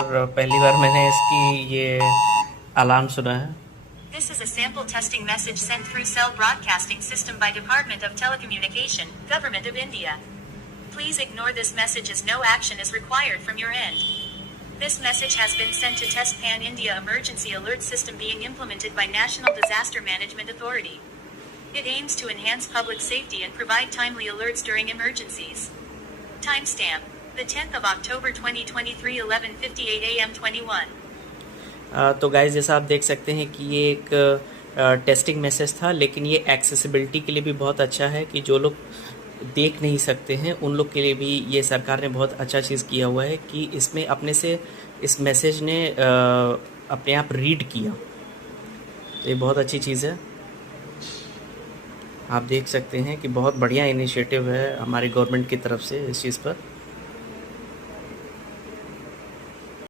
और पहली बार मैंने इसकी ये अलार्म सुना है। This is a sample testing message sent through Cell Broadcasting System by Department of Telecommunication, Government of India. Please ignore this message as no action is required from your end. This message has been sent to test Pan India emergency alert system being implemented by National Disaster Management Authority. It aims to enhance public safety and provide timely alerts during emergencies. Timestamp: the 10th of October 2023, 11:58 a.m. 21. तो guys जैसा आप देख सकते हैं कि ये एक testing message था, लेकिन ये एक्सेसिबिलिटी के लिए भी बहुत अच्छा है कि जो लोग देख नहीं सकते हैं उन लोग के लिए भी ये सरकार ने बहुत अच्छा चीज़ किया हुआ है कि इसमें अपने से इस मैसेज ने अपने आप रीड किया। तो ये बहुत अच्छी चीज़ है। आप देख सकते हैं कि बहुत बढ़िया इनिशिएटिव है हमारी गवर्नमेंट की तरफ से इस चीज़ पर।